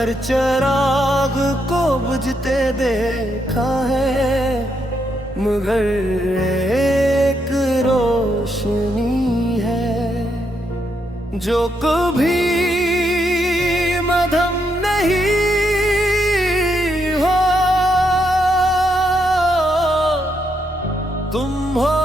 हर चिराग को बुझते देखा है, मगर एक रोशनी है जो कभी मधम नहीं हो। तुम हो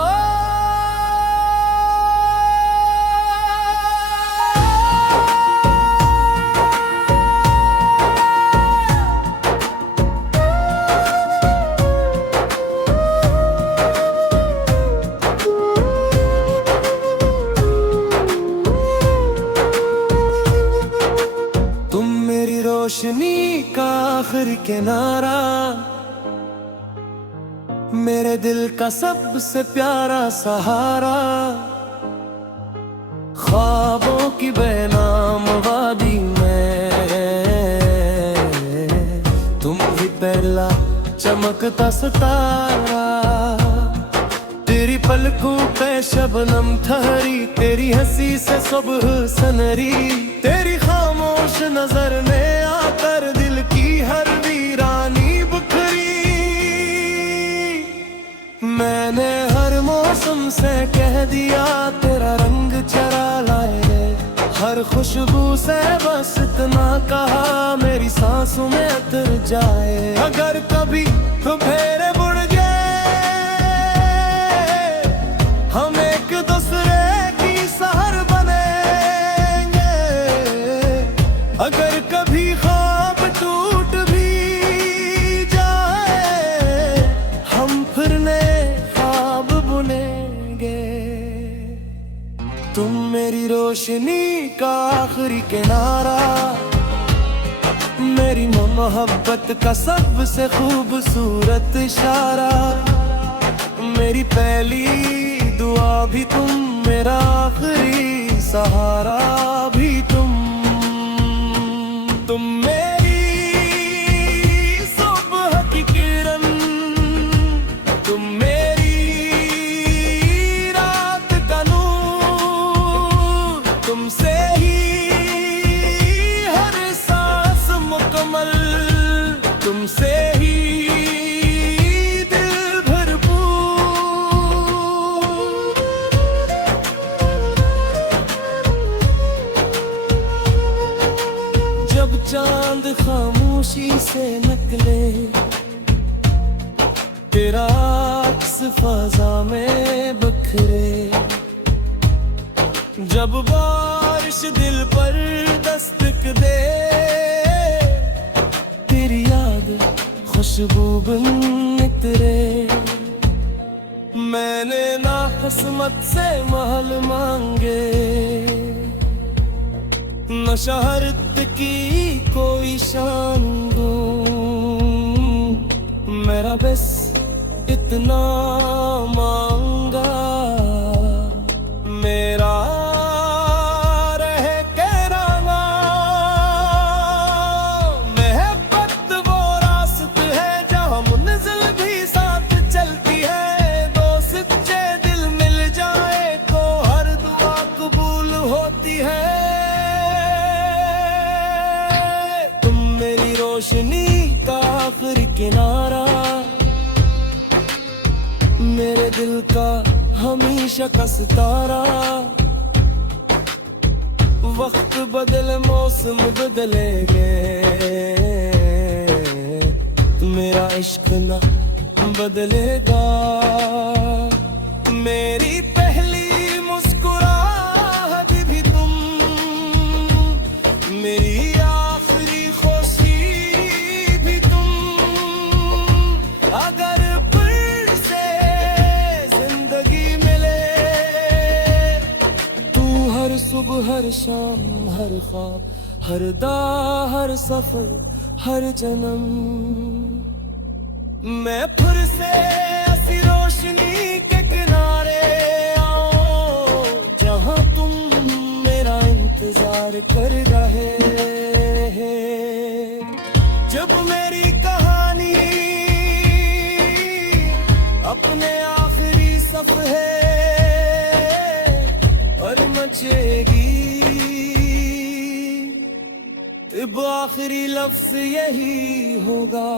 रोशनी का आखिरी किनारा, मेरे दिल का सबसे प्यारा सहारा, ख्वाबों की बेनाम वादी में तुम ही पहला चमकता सितारा। तेरी पलकों पे शबनम ठहरी, तेरी हंसी से सुबह सनरी, तेरी खामोश नजर ने आकर दिल की हर वीरानी बुखरी। मैंने हर मौसम से कह दिया तेरा रंग चरा लाए, हर खुशबू से बस इतना कहा मेरी सांसों में उतर जाए। अगर कभी तो फेरे बुड़ गए, हम एक दूसरे की सहर बनेंगे। अगर कभी ख्वाब टूट भी जाए, हम फिर नए ख्वाब बुनेंगे। तुम मेरी रोशनी का आखिरी किनारा, मेरी मोहब्बत का सबसे खूबसूरत इशारा, मेरी पहली दुआ भी तुम, मेरा आखिरी सहारा भी तुम। तुम मेरी सुबह की किरण, तुम मेरी रात का नूर, तुमसे ही हर सांस मुकम्मल, तुमसे ही चांद खामोशी से निकले, तेरा अक्स फजा में बिखरे, जब बारिश दिल पर दस्तक दे, तेरी याद खुशबू बन नितरे। मैंने ना किस्मत से महल मांगे, न शहरत की कोई शान दूं, मेरा बस इतना मांगा, मेरा रहे कहना। मोहब्बत वो रास्त है जहाँ मुंजिल भी साथ चलती है, दो सच्चे दिल मिल जाए तो हर दुआ कबूल होती है। रोशनी का आखिरी किनारा, मेरे दिल का हमेशा का सितारा। वक्त बदले मौसम बदलेंगे, मेरा इश्क ना बदलेगा। मेरी पहली मुस्कुराहट भी तुम, मेरी अगर फिर से जिंदगी मिले, तू हर सुबह हर शाम हर ख्वाब हर दा हर सफर हर जन्म, मैं फिर से ऐसी रोशनी के किनारे आऊं जहां तुम मेरा इंतजार कर रहे। जब मेरी कहानी अपने आखिरी सफ़हे और मचेगी, अब आखिरी लफ्ज यही होगा,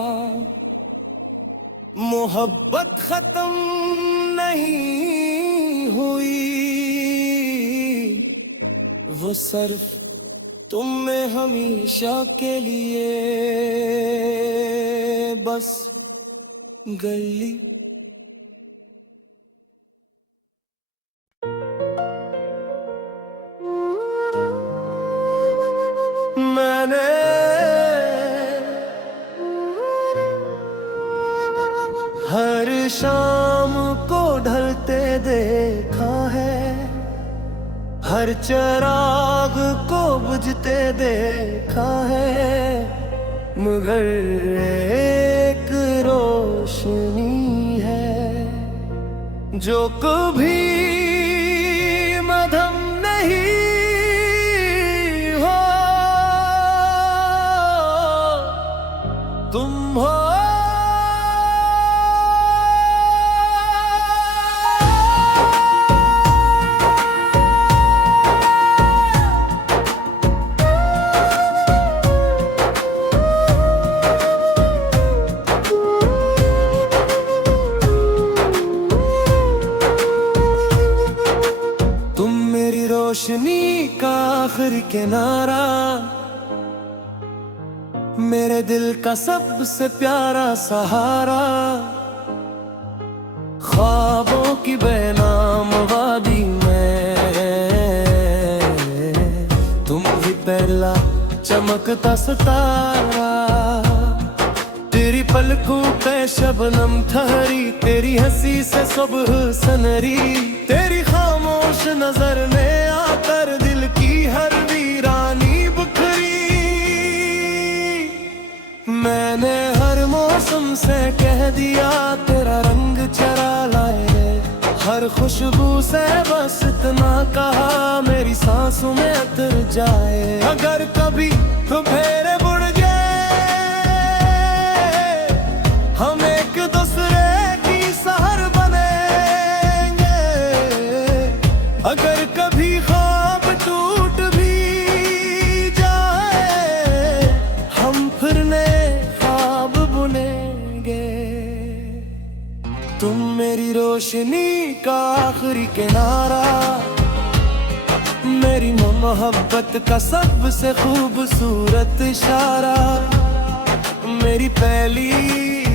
मोहब्बत खत्म नहीं हुई, वो सिर्फ तुम में हमेशा के लिए बस गली। मैंने हर शाम को ढलते देखा है, हर चिराग को बुझते देखा है, मगर एक रोशनी है जो कभी मधम नहीं हो, तुम हो। रोशनी का आखिरी किनारा, मेरे दिल का सबसे प्यारा सहारा, ख्वाबों की बेनाम वादी में तुम ही पहला चमकता सितारा। तेरी पलकों पे शबनम ठहरी, तेरी हंसी से सुबह सनरी, तेरी खामोश नजर ने आकर दिल की हर वीरानी बुखरी। मैंने हर मौसम से कह दिया तेरा रंग चरा लाए, हर खुशबू से बस इतना कहा मेरी सांसों में उतर जाए। अगर कभी तो फेरे बुड़ हम एक दूसरे की सहर बनेंगे, अगर कभी ख्वाब टूट भी जाए हम फिर नए ख्वाब बुनेंगे। तुम मेरी रोशनी का आखिरी किनारा, मेरी मोहब्बत का सबसे खूबसूरत इशारा, मेरी पहली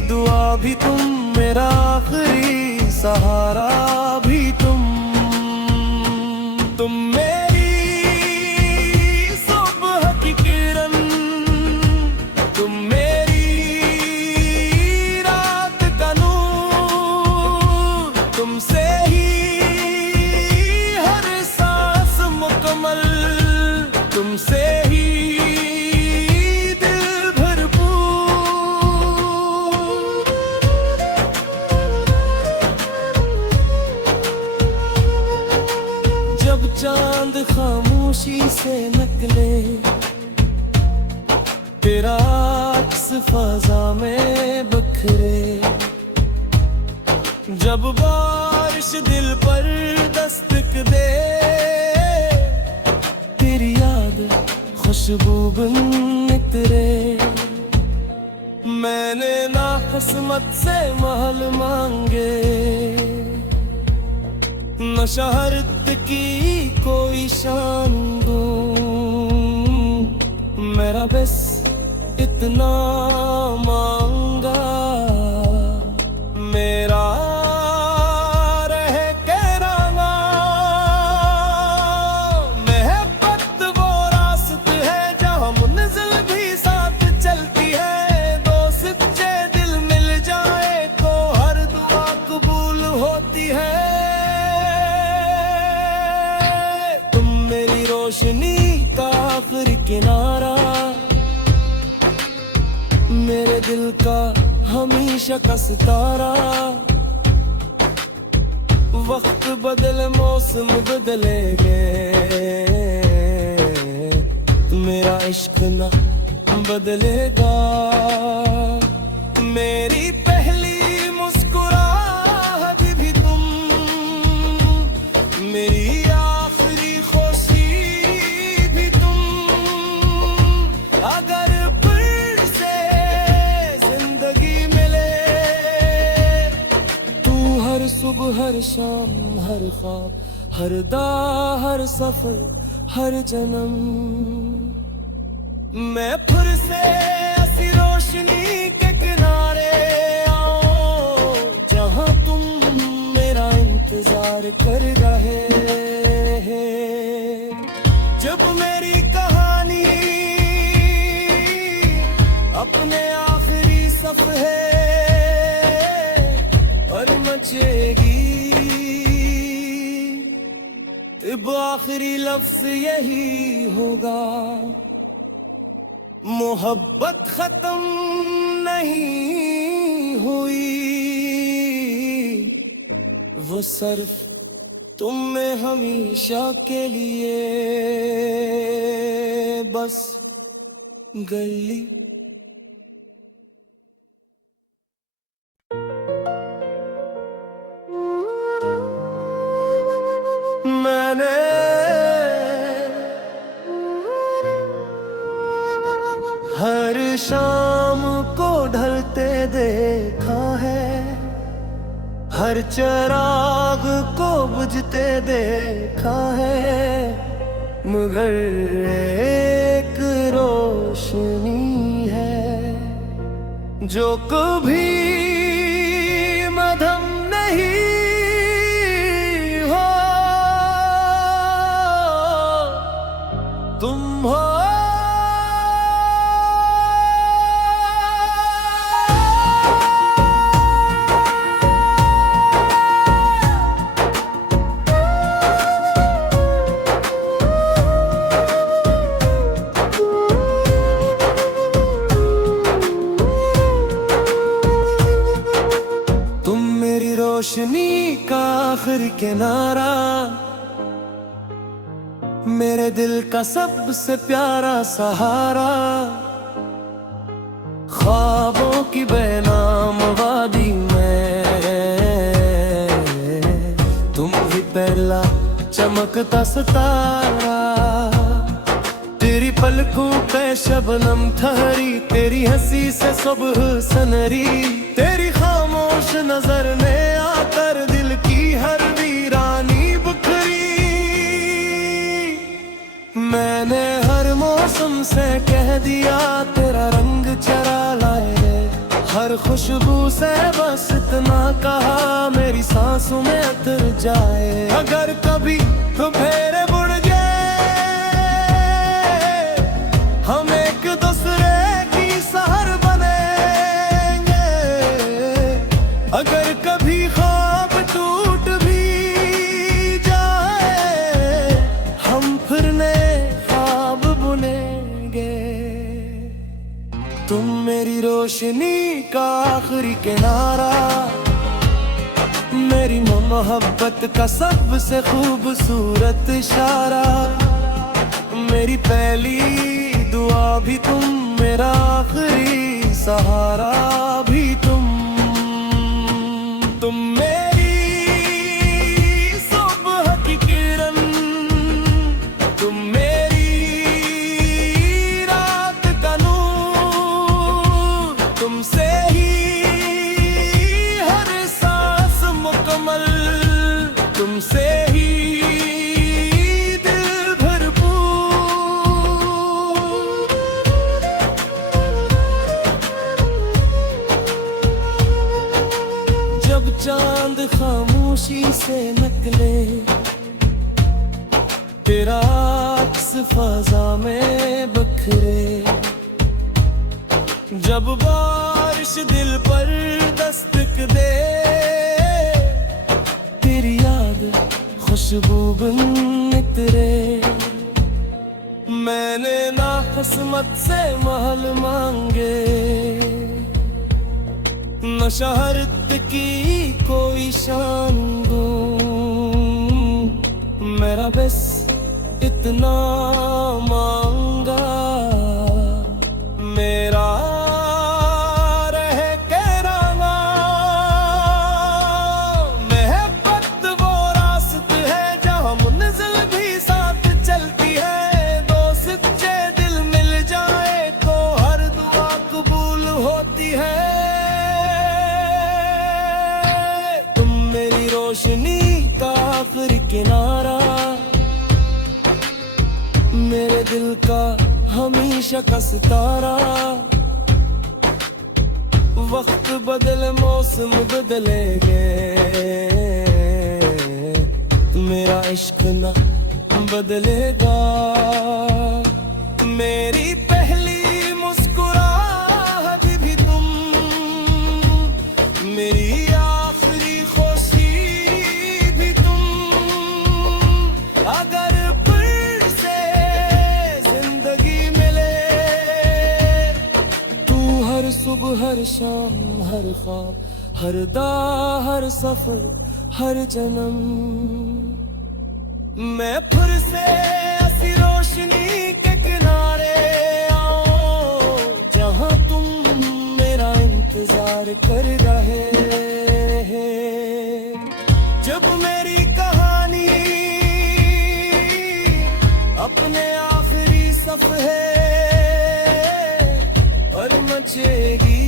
दुआ भी तुम, मेरा आखिरी सहारा भी तुम मेरी सुबह की किरण, तुम मेरी रात का नूर, तुमसे ही हर सांस मुकम्मल, तुमसे ही चांद खामोशी से निकले, तेरा अक्स फजा में बिखरे, जब बारिश दिल पर दस्तक दे, तेरी याद खुशबू बन नितरे। मैंने ना किस्मत से महल मांगे, न शहरत की कोई शान दूं, मेरा बस इतना मांगा, मेरा रह के रंगा। मोहब्बत वो रास्त है जहाँ मुंजिल भी साथ चलती है, दो सच्चे दिल मिल जाए तो हर दुआ कबूल होती है। रोशनी का आखिरी किनारा, मेरे दिल का हमेशा का सितारा, वक्त बदले मौसम बदलेंगे, मेरा इश्क ना बदलेगा। मेरी पहली मुस्कुराहट भी तुम, मेरी आखिरी खुशी भी तुम, अगर शाम, हर ख्वाब, हर दा, हर सफर, हर जन्म। मैं फिर से ऐसी रोशनी के किनारे आओ जहां तुम मेरा इंतजार कर रहे। जब मेरी कहानी अपने आखिरी सफ़हे पर मचेगी, तब आखिरी लफ्ज़ यही होगा, मोहब्बत खत्म नहीं हुई, वो सिर्फ तुम में हमेशा के लिए बस गली। मैंने हर शाम को ढलते देखा है, हर चिराग को बुझते देखा है, मगर एक रोशनी है जो कभी मधम नहीं हो, तुम हो। रोशनी का आखिरी किनारा, मेरे दिल का सबसे प्यारा सहारा, ख्वाबों की बेनाम वादी में तुम ही पहला चमकता सितारा। तेरी पलकों पे शबनम ठहरी, तेरी हंसी से सुबह सनरी, तेरी खामोश नजर ने आकर दिल की हर वीरानी बुखरी। मैंने हर मौसम से कह दिया तेरा रंग चरा लाए, हर खुशबू से बस इतना कहा मेरी सांसों में उतर जाए। अगर कभी तो फेरे बुड़ तुम मेरी रोशनी का आखिरी किनारा, मेरी मोहब्बत का सबसे खूबसूरत इशारा, मेरी पहली दुआ भी तुम, मेरा आखिरी सहारा भी तुम मेरी सुबह की किरण, तुम मेरी रात का नूर, तुमसे ही हर सांस मुकम्मल, तुमसे ही दिल भरपूर। जब चांद खामोशी से निकले, तेरा अक्स फ़ज़ा में बिखरे, जब बारिश दिल पर दस्तक दे, तेरी याद खुशबू बिन नितरे। मैंने ना किस्मत से महल मांगे, न शहरत की कोई शान दूं, मेरा बस इतना मांगा, मेरा रह के रंगा। मोहब्बत वो रास्ता है जहाँ मुंजिल भी साथ चलती है, दो सच्चे दिल मिल जाए तो हर दुआ कबूल होती है। तुम मेरी रोशनी शिकस्तारा, वक्त बदले मौसम बदलेंगे, मेरा इश्क ना बदलेगा। मेरी पहली मुस्कुराहट भी तुम, मेरी आखिरी खुशी भी तुम। अगर फिर से जिंदगी मिले, तू हर सुबह हर शाम हर ख्वाब, हर दा हर सफर हर जन्म। मैं फिर से ऐसी रोशनी के किनारे आऊं, जहां तुम मेरा इंतजार कर रहे। जब मेरी कहानी अपने आखिरी सफ़हे पर मचेगी,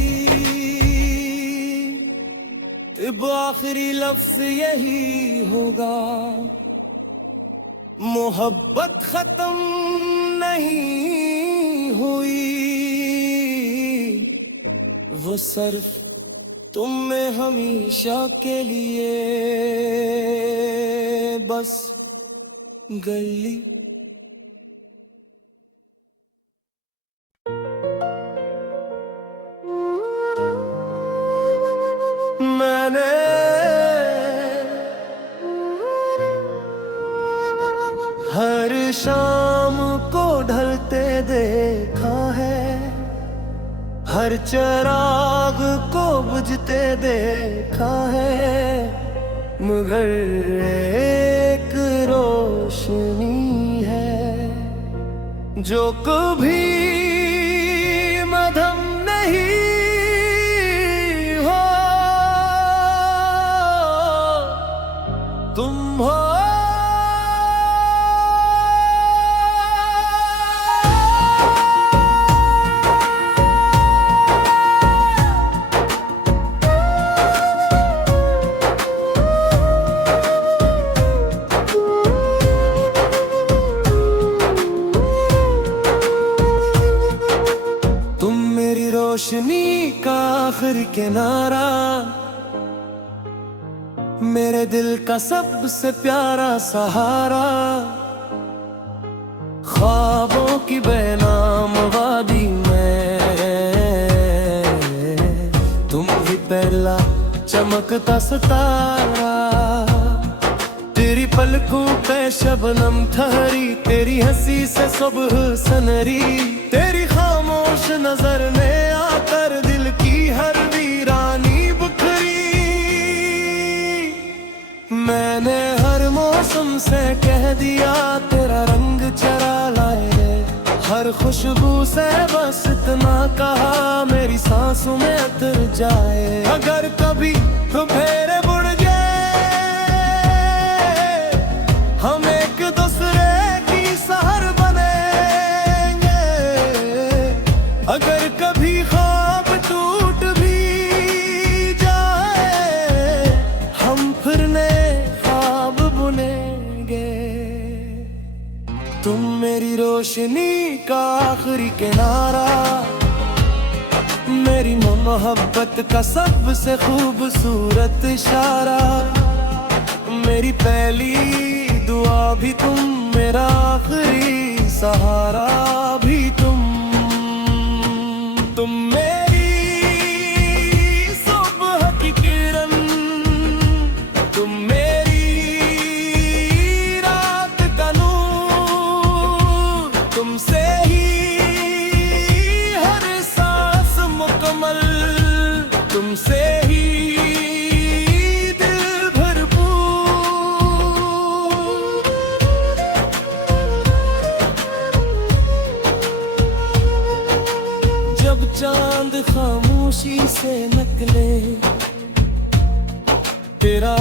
अब आखिरी लफ्ज यही होगा, मोहब्बत खत्म नहीं हुई, वो सिर्फ तुम में हमेशा के लिए बस गली। मैंने हर शाम को ढलते देखा है, हर चिराग को बुझते देखा है, मगर एक रोशनी है जो कभी मधम नहीं हो, तुम हो। रोशनी का आखिर किनारा, मेरे दिल का सबसे प्यारा सहारा, ख्वाबों की बेनाम वादी में तुम ही पहला चमकता सितारा। तेरी पलकों पे शबनम ठहरी, तेरी हंसी से सुबह सनरी, तेरी खामोश नजर ने आकर दिल की हर वीरानी बुखरी। मैंने हर मौसम से कह दिया तेरा रंग चरा लाए, हर खुशबू से बस इतना कहा मेरी सांसों में उतर जाए। अगर कभी तो फेरे बुड़ गए, हम एक दूसरे की सहर बनेंगे। अगर कभी ख्वाब टूट भी जाए, हम फिर नए ख्वाब बुनेंगे। तुम मेरी रोशनी का आखिरी किनारा, मेरी मोहब्बत का सबसे खूबसूरत इशारा, मेरी पहली दुआ भी तुम, मेरा आखिरी सहारा भी तुम। तुम मेरी सुबह की किरण, तुम मेरी रात का नूर, तुमसे ही हर सांस मुकम्मल, तुमसे ही दिल भरपूर। जब चांद खामोशी से निकले, तेरा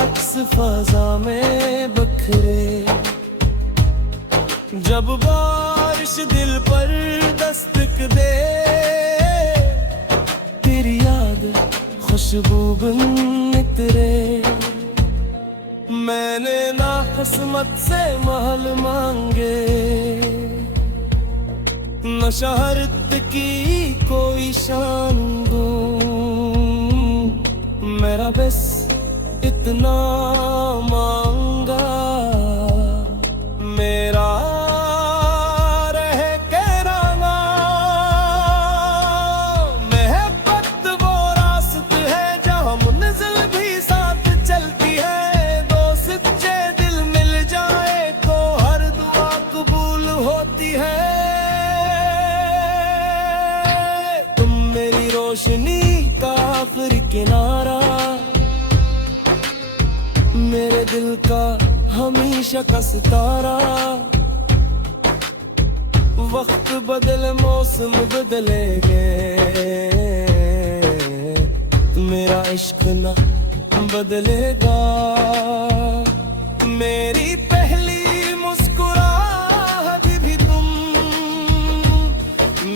अक्स फजा में बखरे, जब बारिश दिल पर दस्तक दे, तेरी याद खुशबू बन नितरे। मैंने ना किस्मत से महल मांगे, न शहरत की कोई शान दूं, मेरा बस इतना मांगा, मेरा रह के रंगा। महब्बत वो रास्त है जहाँ मुनज़िल भी साथ चलती है। दो सच्चे दिल मिल जाए तो हर दुआ कबूल होती है। तुम मेरी रोशनी का आखिरी किनारा, मेरे दिल का हमेशा का सितारा। वक्त बदले मौसम बदलेंगे, मेरा इश्क ना बदलेगा। मेरी पहली मुस्कुराहट भी तुम,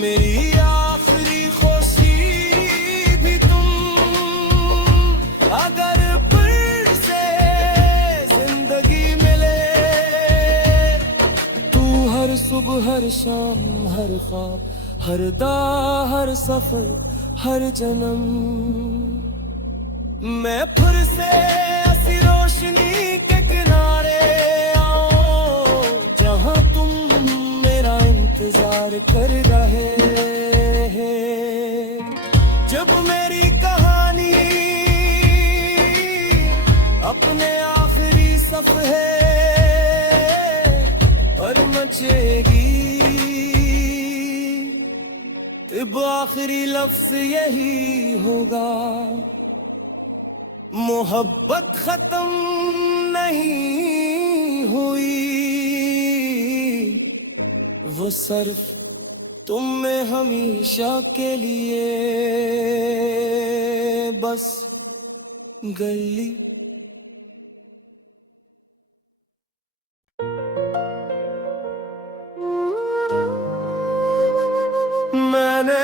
मेरी आखिरी खुशी भी तुम। अगर फिर से जिंदगी मिले, तू हर सुबह हर शाम हर ख्वाब हर दा हर सफर हर जन्म। मैं फिर से ऐसी रोशनी के किनारे आऊं जहां तुम मेरा इंतजार कर रहे। जब मेरी कहानी अपने आखिरी सफ़हे पर मचेगी, अब आखिरी लफ्ज़ यही होगा, मोहब्बत खत्म नहीं हुई, वो सिर्फ तुम में हमेशा के लिए बस गली। मैंने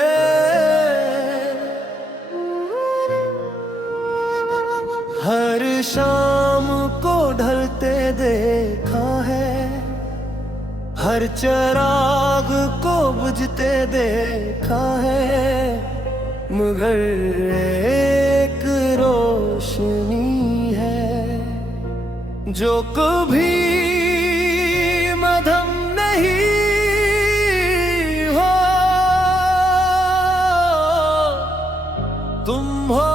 हर शाम को ढलते देखा है, हर चिराग को बुझते देखा है, मगर एक रोशनी है जो कभी मधम नहीं हो, तुम हो।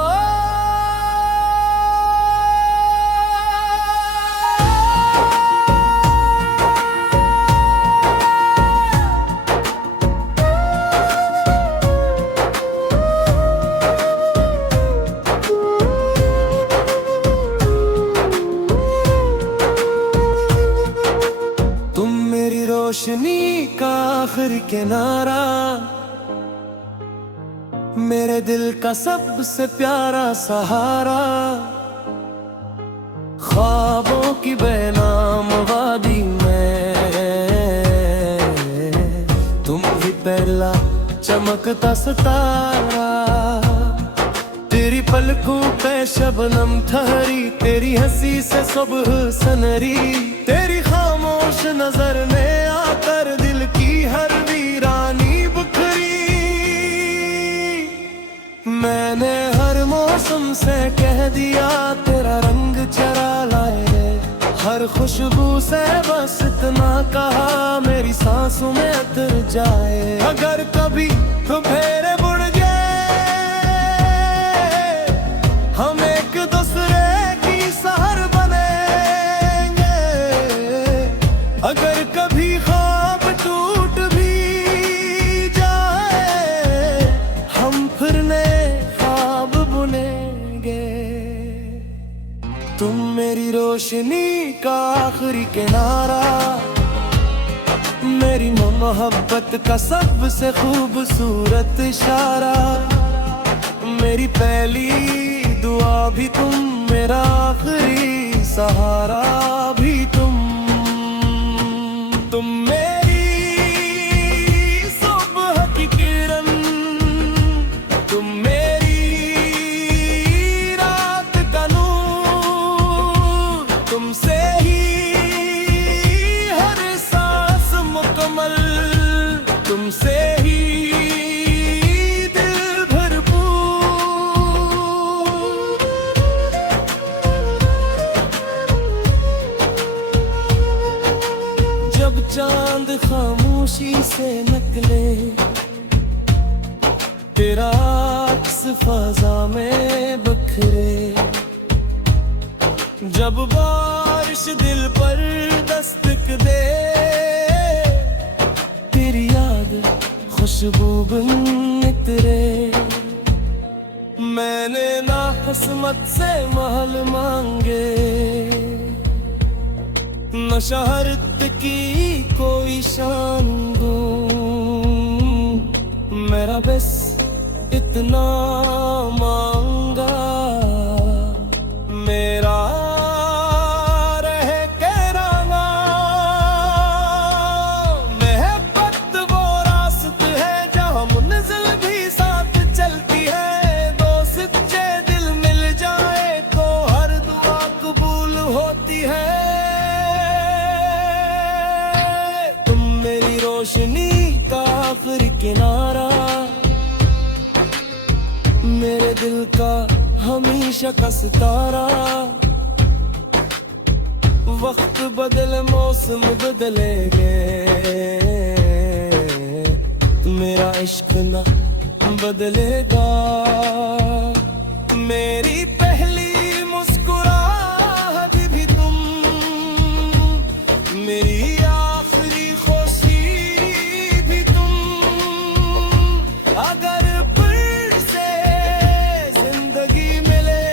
रोशनी का आखिरी किनारा, मेरे दिल का सबसे प्यारा सहारा। ख्वाबों की बेनाम वादी में तुम ही पहला चमकता सितारा। तेरी पलकों पे शबनम ठहरी, तेरी हंसी से सुबह सनरी, तेरी खामोश नजर ने आकर दिल की हर वीरानी बुखरी। मैंने हर मौसम से कह दिया तेरा रंग चरा लाए, हर खुशबू से बस इतना कहा मेरी सांसों में उतर जाए। अगर कभी तो फेरे बुड़ हम एक दूसरे की सहर बनेंगे, अगर कभी ख्वाब टूट भी जाए हम फिर नए ख्वाब बुनेंगे। तुम मेरी रोशनी का आखिरी किनारा, मेरी मोहब्बत का सबसे खूबसूरत इशारा। मेरी पहली दुआ भी तुम, मेरा आखिरी सहारा भी तुम। तुम मेरी सुबह की किरण, तुम मेरी रात का नूर, तुमसे ही हर सांस मुकम्मल, तुमसे खामोशी से नकले, तेरा अक्स फजा में बिखरे। जब बारिश दिल पर दस्तक दे, तेरी याद खुशबू बिन नितरे। मैंने ना किस्मत से महल मांगे, न शहरत की कोई शान दूं। मेरा बस इतना मांगा, मेरा रह के रंगा। मोहब्बत वो रास्त है जहाँ मुनज़िल भी साथ चलती है। दो सच्चे दिल मिल जाए तो हर दुआ कबूल होती है। तुम मेरी रोशनी का आखिरी किनारा, मेरे दिल का हमेशा का सितारा। वक्त बदले मौसम बदलेंगे, मेरा इश्क ना बदलेगा। मेरी पहली मुस्कुराहट भी तुम, मेरी आखिरी खुशी भी तुम। अगर फिर से जिंदगी मिले,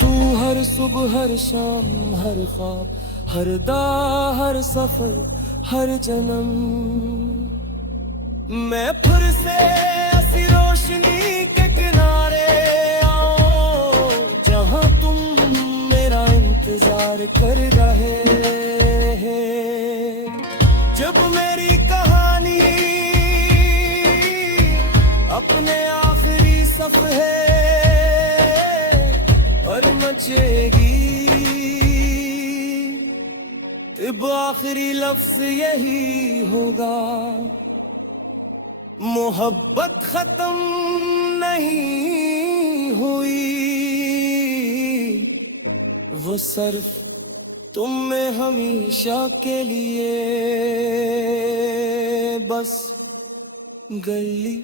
तू हर सुबह हर शाम हर ख्वाब हर दा हर सफर हर जन्म। मैं फिर से ऐसी रोशनी के किनारे आऊं, जहां तुम मेरा इंतजार कर रहे। जब मेरी कहानी अपने आखिरी सफ़हे पर मचेगी, अब आखिरी लफ्ज यही होगा, मोहब्बत खत्म नहीं हुई। वो सिर्फ तुम में हमेशा के लिए बस गली